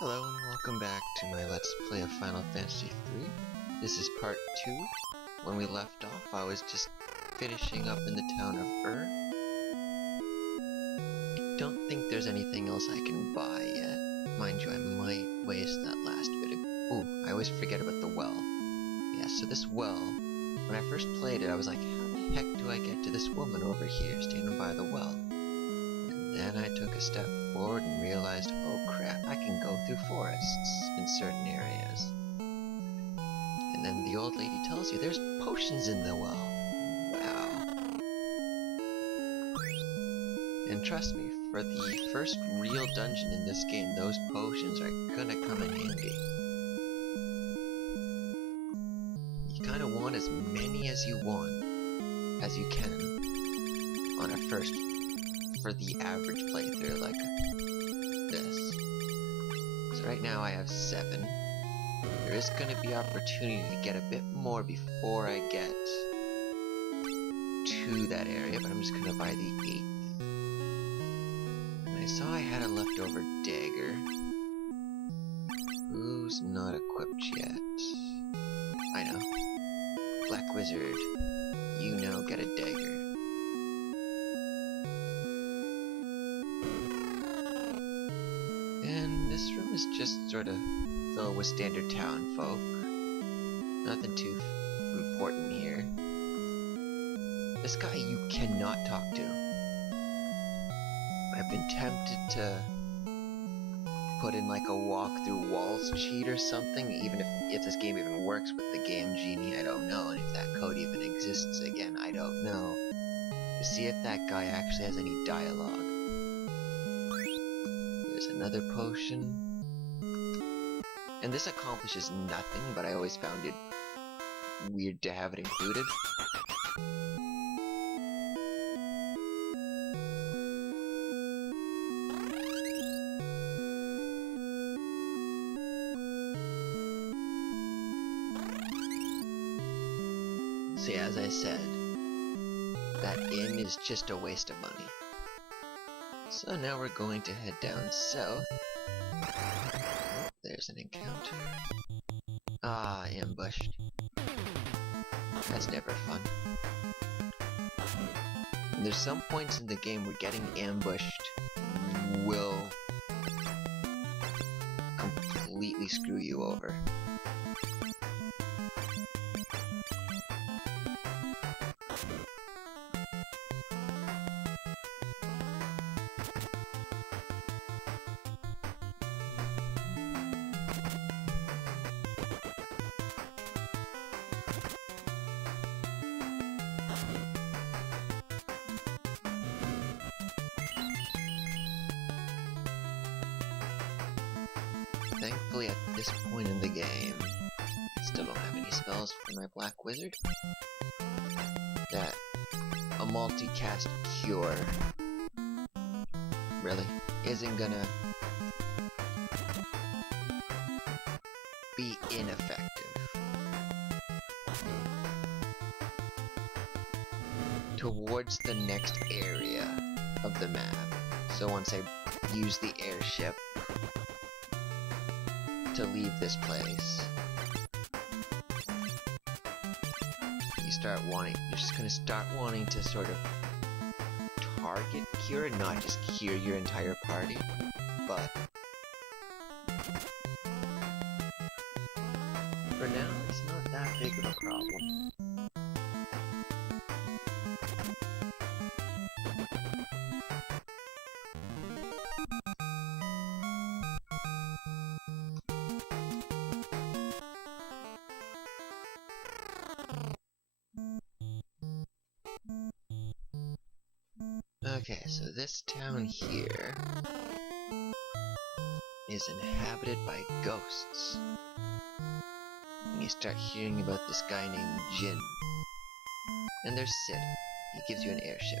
Hello and welcome back to my Let's Play of Final Fantasy III. This is part 2. When we left off, I was just finishing up in the town of I don't think there's anything else I can buy yet. Mind you, I might waste that last bit of... Ooh, I always forget about the well. Yeah, so this well, when I first played it, I was like, how the heck do I get to this woman over here standing by the well? Then I took a step forward and realized, oh crap, I can go through forests in certain areas. And then the old lady tells you there's potions in the well. Wow. And trust me, for the first real dungeon in this game, those potions are gonna come in handy. You kinda want as many as you can, on a first for the average playthrough like this. So right now I have 7. There is going to be opportunity to get a bit more before I get to that area, but I'm just going to buy the 8th. And I saw I had a leftover dagger. Who's not equipped yet? I know. Black Wizard, you now get a dagger. And this room is just sort of filled with standard town folk. Nothing too important here. This guy you cannot talk to. I've been tempted to put in like a walk through walls cheat or something, even if this game even works with the Game Genie, I don't know, and if that code even exists again, I don't know. To see if that guy actually has any dialogue. There's another potion. And this accomplishes nothing, but I always found it weird to have it included. So yeah, as I said, that inn is just a waste of money. So now we're going to head down south. Oh, there's an encounter. Ah, ambushed. That's never fun. And there's some points in the game where getting ambushed will completely screw you over. Thankfully, at this point in the game, I still don't have any spells for my Black Wizard. That a multicast cure really isn't gonna be ineffective. Towards the next area of the map. So once I use the airship to leave this place, you're just gonna start wanting to sort of target cure, not just cure your entire party, but for now it's not that big of a problem. Okay, so this town here is inhabited by ghosts. And you start hearing about this guy named Jin. And there's Sid. He gives you an airship.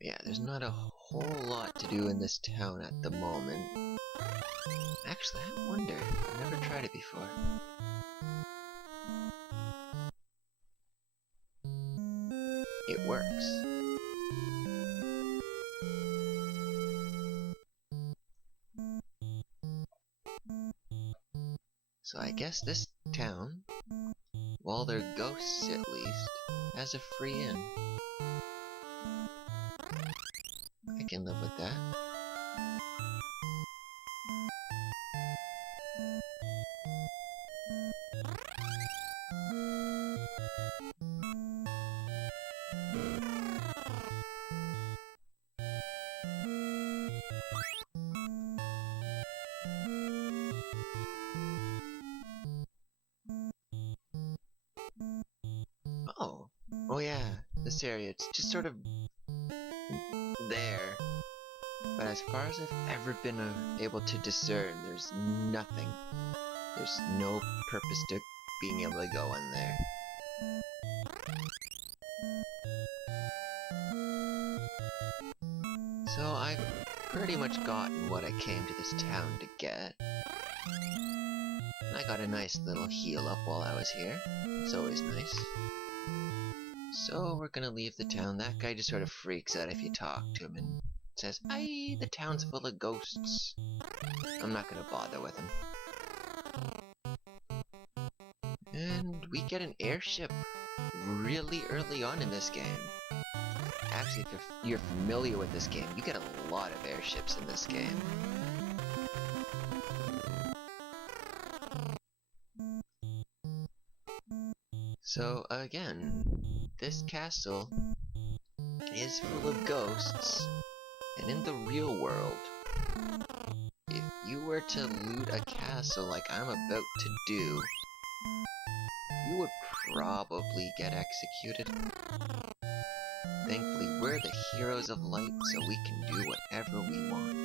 Yeah, there's not a whole lot to do in this town at the moment. Actually, I wonder. I've never tried it before. it works. So I guess this town, while they're ghosts at least, has a free inn. I can live with that. Oh yeah, this area, it's just sort of there. But as far as I've ever been able to discern, there's nothing. There's no purpose to being able to go in there. So I've pretty much gotten what I came to this town to get. And I got a nice little heal up while I was here. It's always nice. So we're gonna leave the town. That guy just sort of freaks out if you talk to him and says, "Aye, the town's full of ghosts." I'm not gonna bother with him. And we get an airship really early on in this game. Actually, if you're familiar with this game, you get a lot of airships in this game. So again, this castle is full of ghosts, and in the real world, if you were to loot a castle like I'm about to do, you would probably get executed. Thankfully, we're the heroes of light, so we can do whatever we want.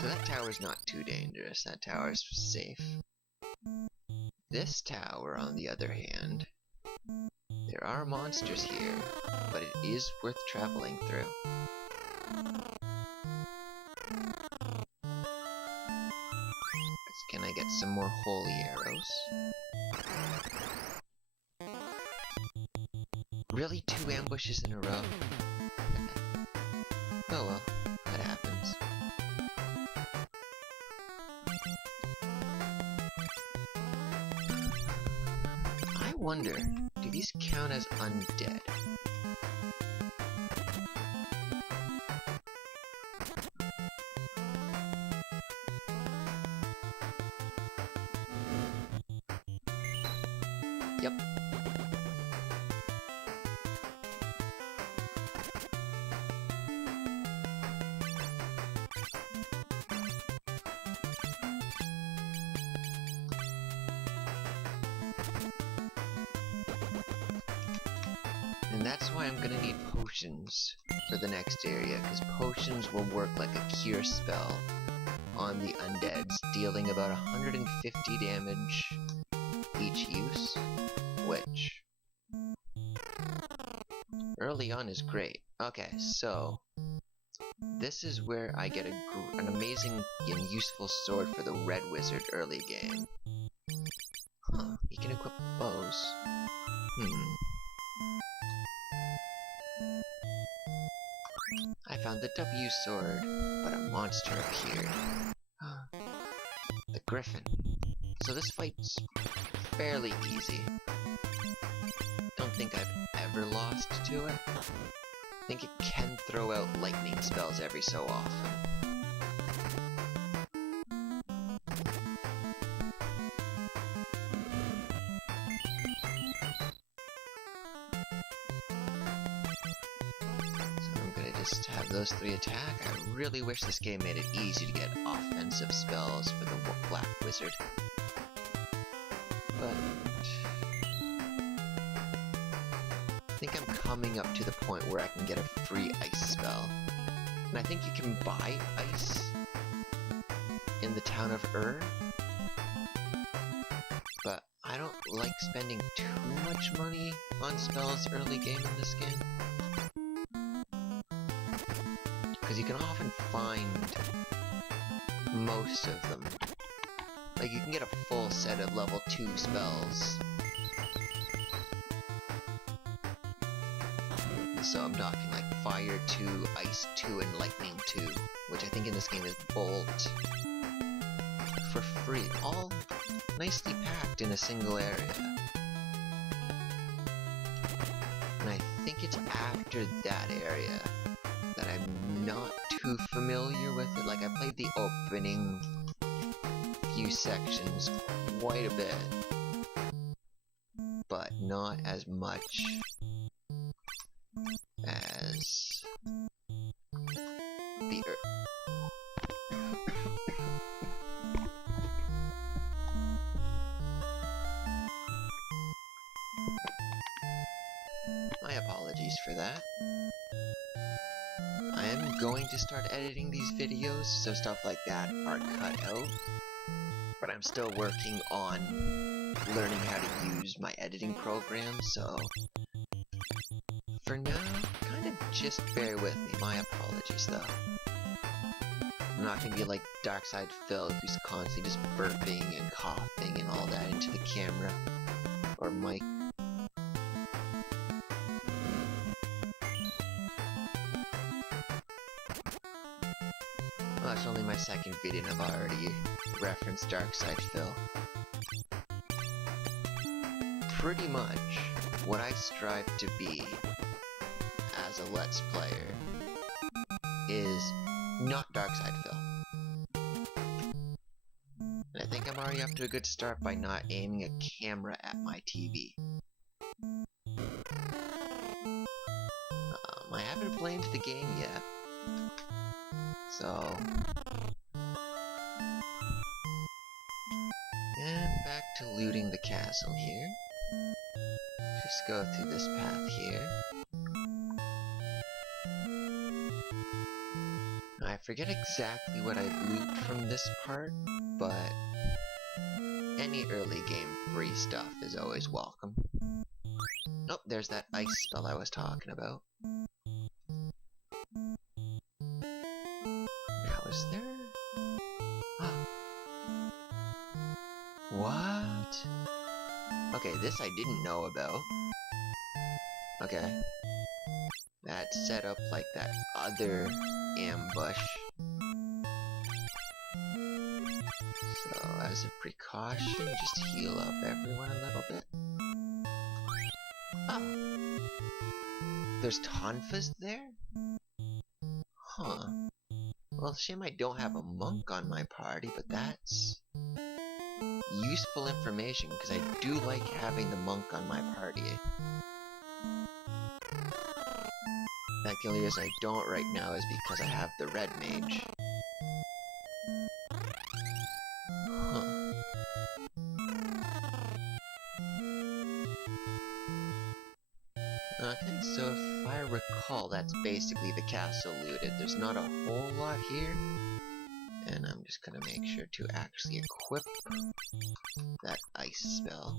So that tower's not too dangerous, that tower's safe. This tower, on the other hand, there are monsters here, but it is worth traveling through. Can I get some more holy arrows? Really? 2 ambushes in a row? Oh well, that happens. I wonder, do these count as undead? Yep. And that's why I'm gonna need potions for the next area, because potions will work like a cure spell on the undeads, dealing about 150 damage each use, which early on is great. Okay, so this is where I get an amazing and useful sword for the Red Wizard early game. Huh, he can equip bows. I found the W sword, but a monster appeared. The Griffin. So this fight's fairly easy. Don't think I've ever lost to it. I think it can throw out lightning spells every so often. So I'm gonna just have those 3 attack. I really wish this game made it easy to get offensive spells for the Black Wizard. But I think I'm coming up to the point where I can get a free ice spell. And I think you can buy ice in the town of but I don't like spending too much money on spells early game in this game. Because you can often find most of them Like, you can get a full set of level 2 spells. So I'm talking like Fire 2, Ice 2, and Lightning 2, which I think in this game is Bolt. For free, all nicely packed in a single area. And I think it's after that area that I'm not too familiar with it. Like, I played the opening few sections quite a bit, but not as much as the My apologies for that. I am going to start editing these videos, so stuff like that are cut out. But I'm still working on learning how to use my editing program, so for now, kind of just bear with me. My apologies, though. I'm not gonna be like Darkside Phil, who's constantly just burping and coughing and all that into the camera. Or Mike. Well, that's only my second video and I've already referenced Darkside Phil. Pretty much what I strive to be as a Let's Player is not Darkside Phil. And I think I'm already up to a good start by not aiming a camera at my TV. I haven't blamed the game yet. So... and back to looting the castle here. Just go through this path here. I forget exactly what I loot from this part, but any early game free stuff is always welcome. Oh, there's that ice spell I was talking about. Now, is there... What? Okay, this I didn't know about. Okay. That set up like that other ambush. So, as a precaution, just heal up everyone a little bit. Oh! There's Tonfas there? Huh. Well, shame I don't have a monk on my party, but that's useful information, because I do like having the monk on my party. In fact, the only reason I don't right now is because I have the red mage. Huh. Okay, so if I recall, that's basically the castle looted. There's not a whole lot here. And I'm just gonna make sure to actually equip that ice spell.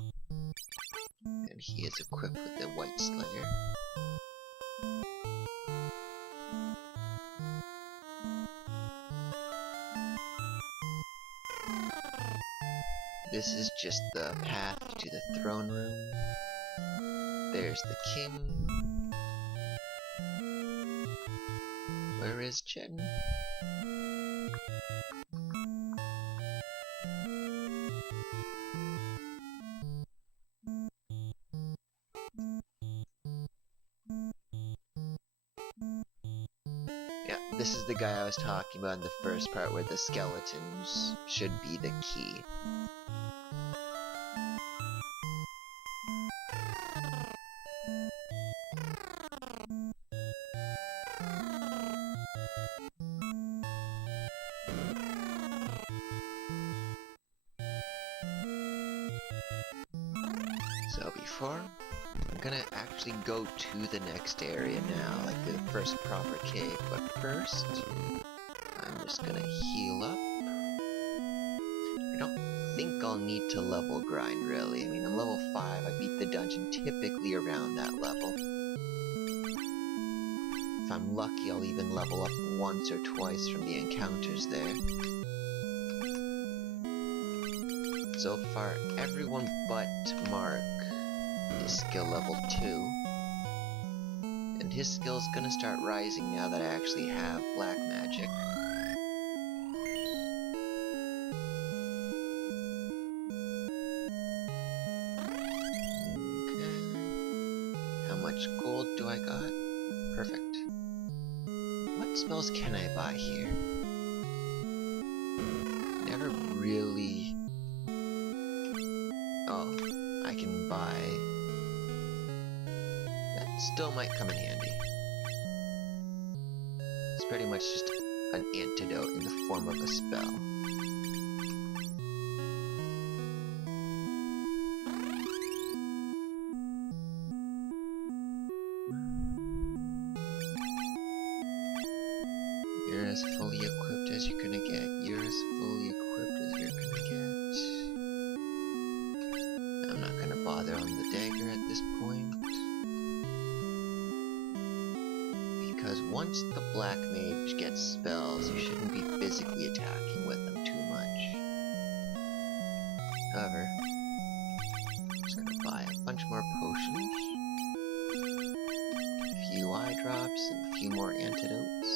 And he is equipped with the White Slayer. This is just the path to the throne room. There's the king. Where is Jen? Yeah, this is the guy I was talking about in the first part where the skeletons should be the key. So before, I'm gonna actually go to the next area now, like the first proper cave, but first, I'm just gonna heal up. I don't think I'll need to level grind really. I mean, on level 5, I beat the dungeon typically around that level. If I'm lucky, I'll even level up once or twice from the encounters there. So far, everyone but Mark is skill level 2. And his skill's gonna start rising now that I actually have black magic. Okay. How much gold do I got? Perfect. What spells can I buy here? Never really... Oh, I can buy... That still might come in handy. It's pretty much just an antidote in the form of a spell. You're as fully equipped as you're gonna get. You're as fully equipped as you're gonna get. I'm not gonna bother on the dagger at this point. Because once the black mage gets spells, you shouldn't be physically attacking with them too much. However, I'm just gonna buy a bunch more potions, a few eye drops, and a few more antidotes.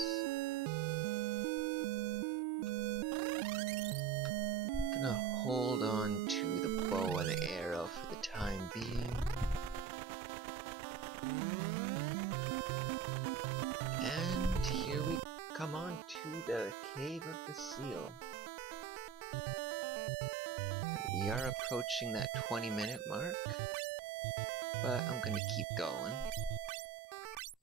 Gonna hold on to the bow and the arrow for the time being. And here we come on to the Cave of the Seal. We are approaching that 20-minute mark, but I'm gonna keep going.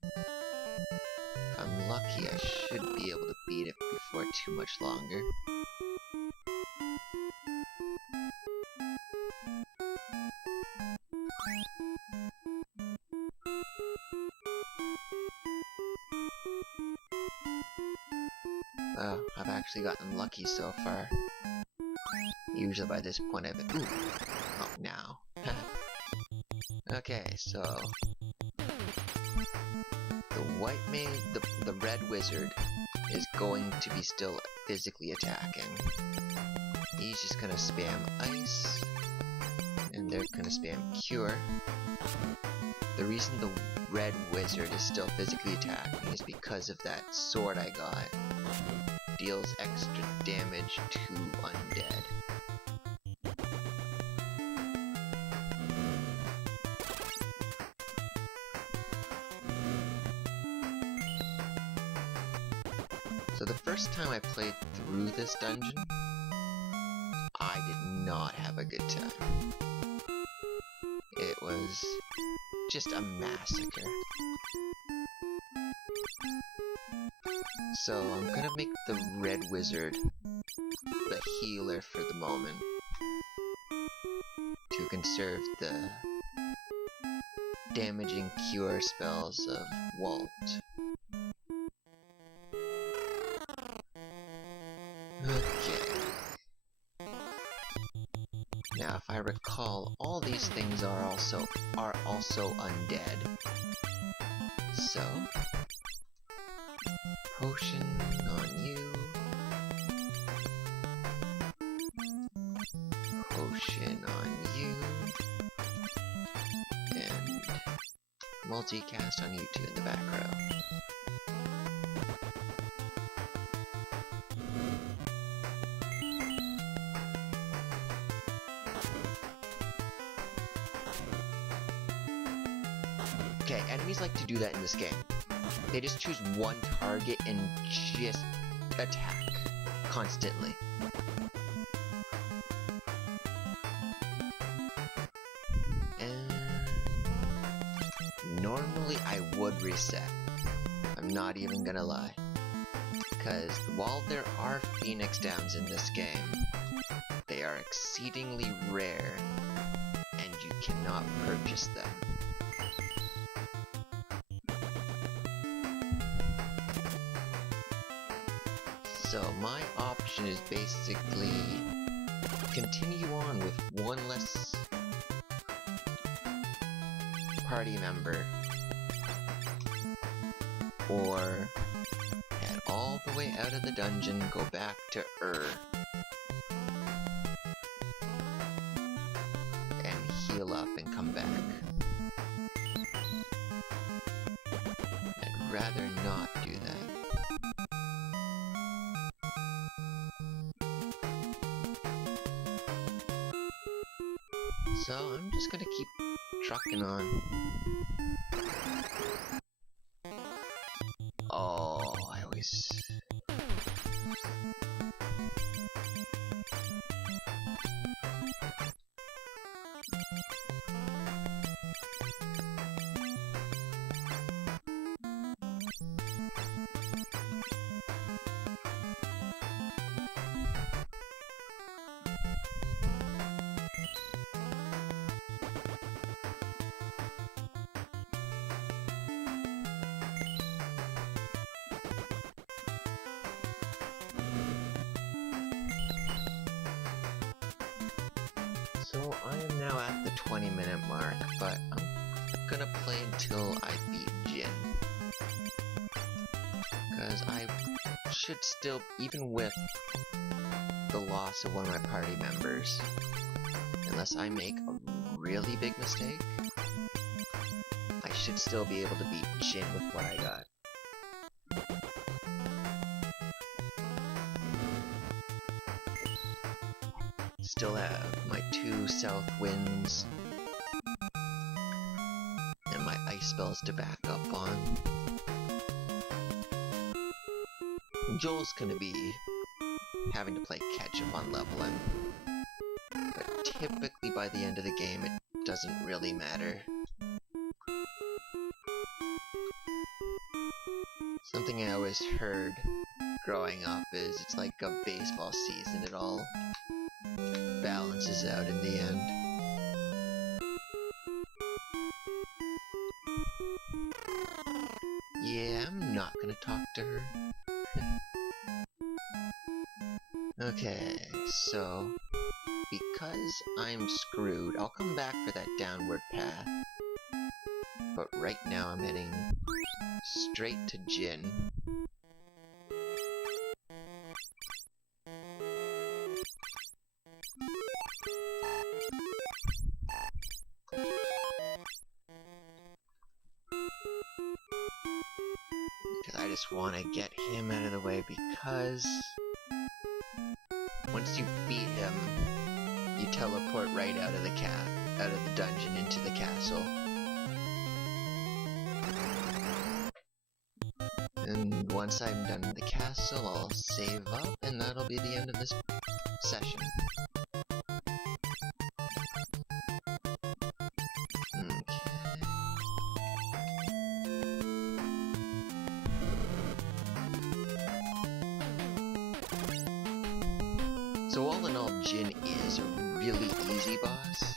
If I'm lucky, I should be able to beat it before too much longer. Wow, I've actually gotten lucky so far. Usually by this point I've been— ooh! Oh, now. Okay, so... The white mage, the red wizard, is going to be still physically attacking. He's just gonna spam ice, and they're gonna spam cure. The reason the red wizard is still physically attacking is because of that sword I got. Deals extra damage to undead. So the first time I played through this dungeon, I did not have a good time. It was just a massacre. So I'm gonna make the red wizard the healer for the moment, to conserve the damaging cure spells of Walt. Okay. Now, if I recall, all these things are also undead. So, potion on you. Potion on you. And multicast on you two in the back row. Okay, enemies like to do that in this game. They just choose one target and just attack constantly. And normally I would reset. I'm not even gonna lie. Because while there are Phoenix Downs in this game, they are exceedingly rare and you cannot purchase them. So my option is basically continue on with one less party member, or head all the way out of the dungeon, go back to So I'm just gonna keep trucking on. Oh, I always... So I am now at the 20-minute mark, but I'm gonna play until I beat Jin. Because I should still, even with the loss of one of my party members, unless I make a really big mistake, I should still be able to beat Jin with what I got. Still have my 2 south winds and my ice spells to back up on. Joel's gonna be having to play catch up on leveling, but typically by the end of the game it doesn't really matter. Something I always heard growing up is it's like a baseball season, it all balances out in the end. Yeah, I'm not gonna talk to her. Okay, so because I'm screwed, I'll come back for that downward path. But right now I'm heading straight to Jin. Because I just want to get him out of the way, because once you beat him, you teleport right out of the dungeon into the castle. And once I'm done in the castle, I'll save up, and that'll be the end of this session. So all in all, Jin is a really easy boss.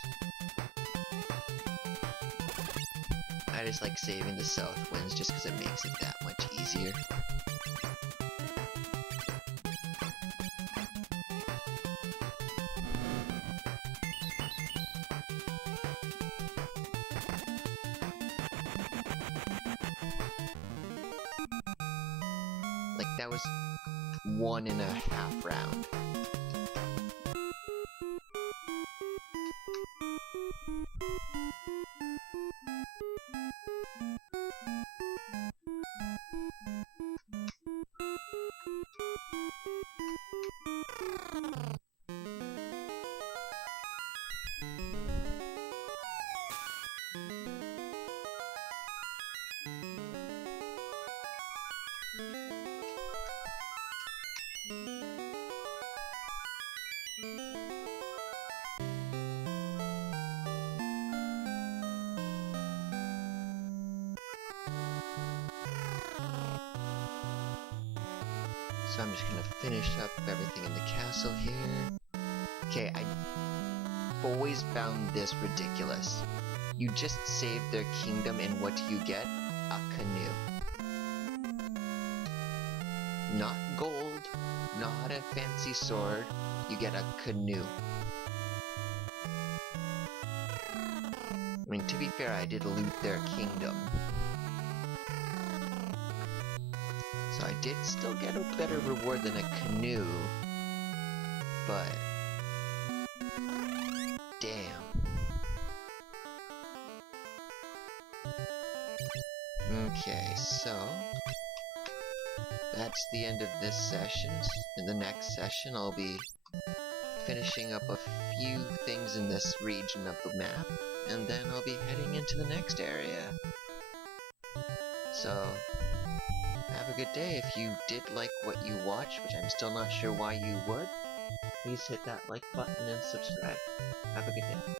I just like saving the south winds just because it makes it that much easier. Like that was 1.5 round. So I'm just gonna finish up everything in the castle here. Okay, I always found this ridiculous. You just save their kingdom and what do you get? A canoe. Not gold, not a fancy sword, you get a canoe. I mean, to be fair, I did loot their kingdom. So I did still get a better reward than a canoe, but damn. Okay, so that's the end of this session. In the next session, I'll be finishing up a few things in this region of the map, and then I'll be heading into the next area. So, have a good day. If you did like what you watched, which I'm still not sure why you would, please hit that like button and subscribe. Have a good day.